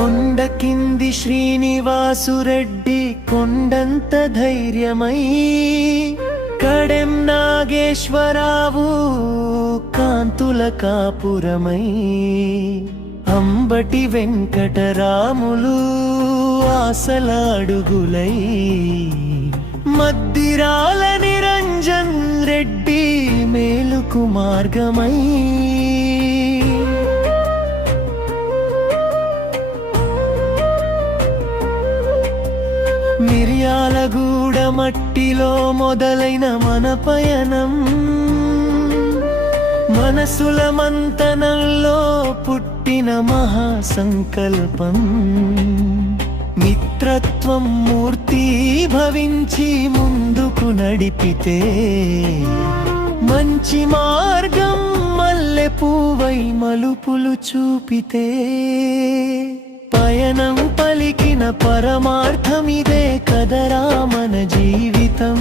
కొండ కింది శ్రీనివాసురెడ్డి కొండంత ధైర్యమై, కడెం నాగేశ్వరావు కాంతుల కాపురమై, అంబటి వెంకటరాములు ఆశల అడుగులై, మద్దిరాల నిరంజన్ రెడ్డి మేలుకు మార్గమై, మిర్యాలగూడ మట్టిలో మొదలైన మన పయనం, మనసుల మంతనంలో పుట్టిన మహాసంకల్పం, మిత్రత్వం మూర్తి భవించి ముందుకు నడిపితే, మంచి మార్గం మల్లె పువ్వై మలుపులు చూపితే, పయనం పలికిన పరమార్థమిదే కదరా మన జీవితం,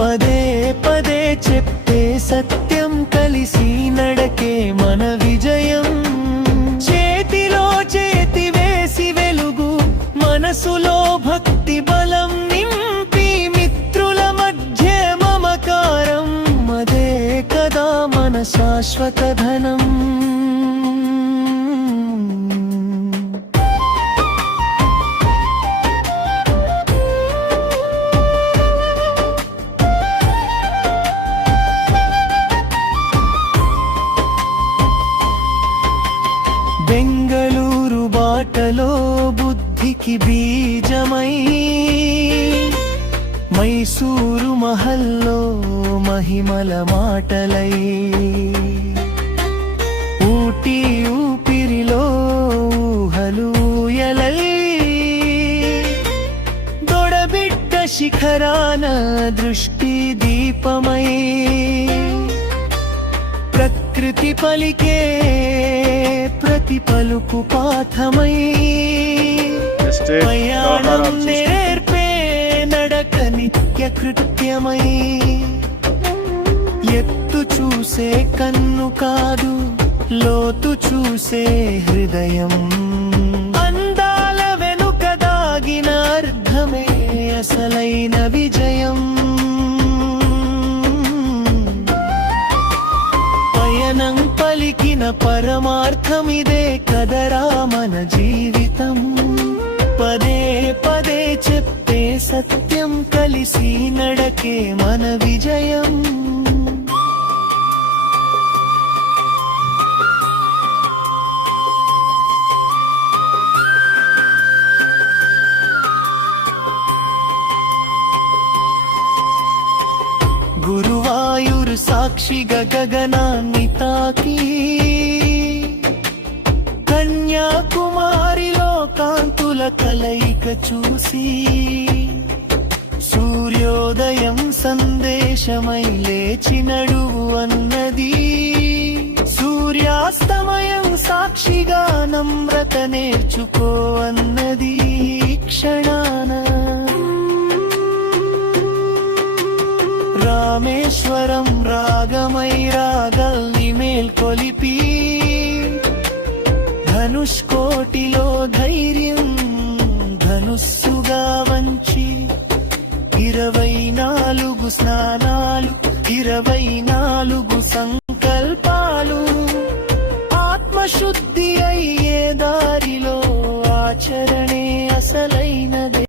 పదే పదే చెప్పే సత్యం కలిసి నడకే మన విజయం, చేతిలో చేతి వేసి వెలుగు, మనసులో భక్తి బలం నింపి, మిత్రుల మధ్య మమకారం, అదే కదా మన శాశ్వత ధనం. బెంగళూరు బాటలో బుద్ధికి బీజమై, మైసూరు మహల్లో మహిమల మాటలై, ఊటీ ఊపిరిలో ఊహలూయలై, దొడబిడ్డ శిఖరాన దృష్టి దీపమై, ప్రకృతి పలికే ప్రతి పలుకు పాఠమై, ప్రయాణం నేర్పే నడక నిత్య కృత్యమై, ఎత్తు చూసే కన్ను కాదు లోతు చూసే హృదయం, అందాల వెనుక దాగిన అర్థమే అసలైన విజయం, పయనం పలికిన పరమార్థమిదే కదరా మన జీవితం, పదే పదే చెప్పే సత్యం కలిసి నడకే మన విజయం. గురువాయూరు సాక్షిగా గగనాన్ని తాకి, కన్యాకుమారిలో కాంతుల కలయిక చూసి, సూర్యోదయం సందేశమై లేచి నడువు అన్నది, సూర్యాస్తమయం సాక్షిగా నమ్రత నేర్చుకో అన్నది, క్షణాన రామేశ్వరం రాగమై రాగల్ని మేల్కొలిపి, ధనుష్కోటిలో ధైర్యం ధనుస్సుగా వంచి, 24 స్నానాలు 24 సంకల్పాలు, ఆత్మశుద్ధి అయ్యే దారిలో ఆచరణే అసలైనది.